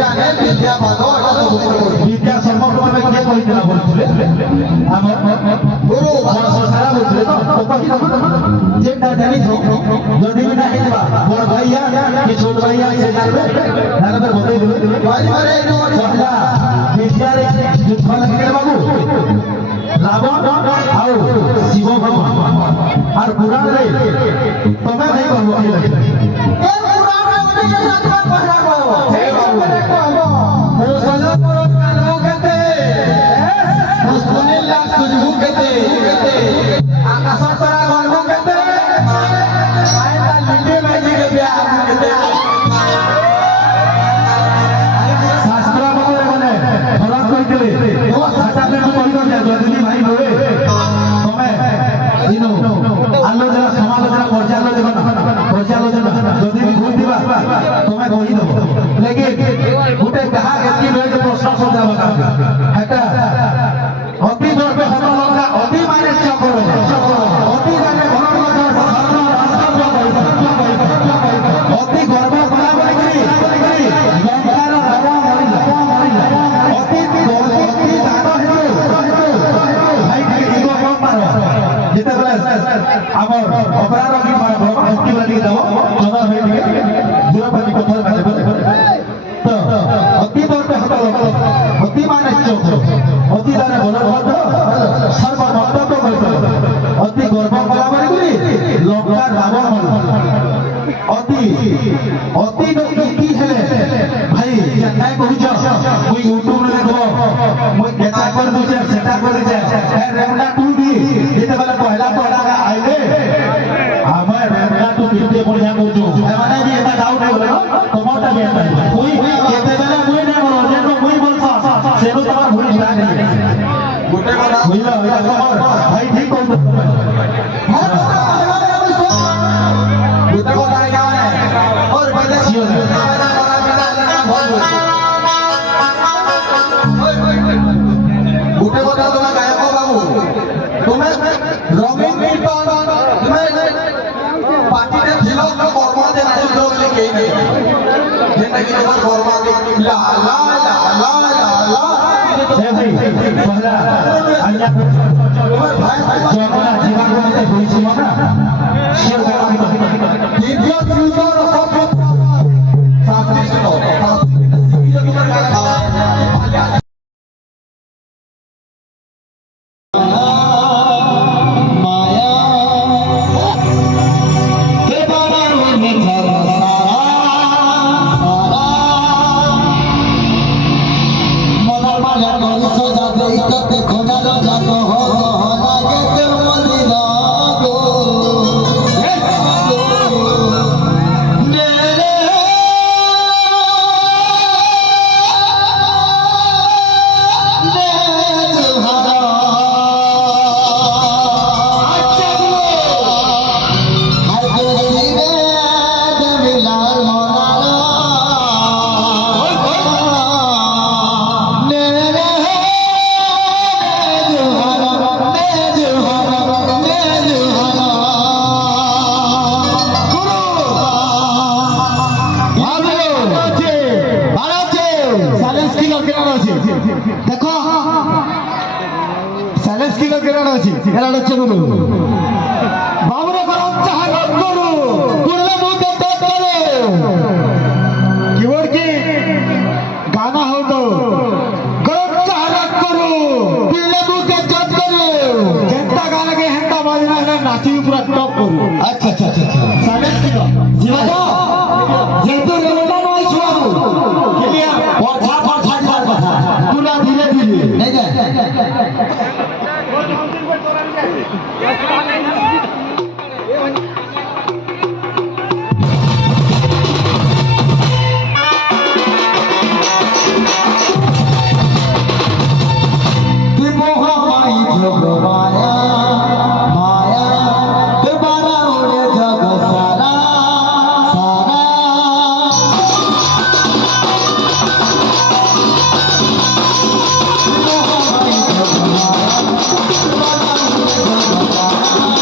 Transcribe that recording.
विद्या ने विद्या बाधो এটা তো विद्या সম্পর্কে কে কইতলা বলছিলে আমার গুরু সারা বলছিলে তো কই যেটা জানি তো যদি না হেবা বড় ভাইয়া কি ছোট ভাইয়া সে জানবে তাহলে বলে দিবে ভাই মারে এনো কথা विद्या रे যুদ্ধ লাগে বাবু रावण आउ शिव भगवान और पुराण रे तमे भाई बाबू आइ लगे ए पुराण रे ओने के साथ में पढ़ा गो हे बाबू रे कहबो ओ सला पर कानबो केते ओ सुनिला तुझबु केते आकाश तरा गणबो केते आइला लिंडे बाजी के ब्याह केते शास्त्र माने भला कहितले ओ साटा पे कहितो जे जदी भाई होए तमे इनो आलोचना समालोचना पर्यालोचना जदी भी होइदिबा तमे कहि दो लेकिन गुटे कहा केति रहे प्रश्न समझाबा हेटा अति गर्व हतलका अति माने चक्र अति जाने भरण अति गर्व कला बड़ी लंकार राजा मरिला अति दान भाई के इगो कम मारो जेते बेले हमर अपराध की मुक्ति वाली दाव जमा होई दिए दुरापानी कथा बाटे तो अति गर्व हतलका अति माने चक्र अति जाने भरण सर्व मत्तक कहितो अति गर्व कला बड़ी लंकार रावण मरिला अति अति की हेले भाई काय कहूछ मुई यूट्यूब रे देखो मुई केता कर दूचे सेटा कर दे ए रेमला टू भी जेते बेला पहला आइले हमर रेमला टू किते बढ़िया कहूछ ए माने भी एटा डाउट है बोलो टमाटा भी आता मुई केते बेला मुई ने बोलो जे तो मुई बोलसा सेनो तमार भूल जा नहीं गुटे কথা बुझला भाई ठीक कहूछ गुटे কথা क्या है और पहले गुटे কথা तुम्हें गायब हो बाबू तुम्हें रॉबिन मिल्टन तुम्हें पार्टी ने जिलो को फॉर्मा देना है लोग लेके नहीं जिंदगी में फॉर्मा ला ला ला ला ला से भाई पहला अन्य जोना जीवन में होई सीमा ना शेयर करा दिव्य सुंदर सब शास्त्री सुनो देखो 40 किलो ग्राम अछि एरा लक्ष्य गुरु बाबू रे करम चाह रख गुरु गुरु मुझे तो करे कीवर्ड की गाना हो तो करम चाह रख गुरु पिले मुझे जब करे जनता गाना के हंता बाजना है नाची पूरा टॉप करू अच्छा 40 किलो जीवा तो जेतु रेला नय सुआबू केलिया पछा कथा पूरा धीरे धीरे नहीं जाए Bye.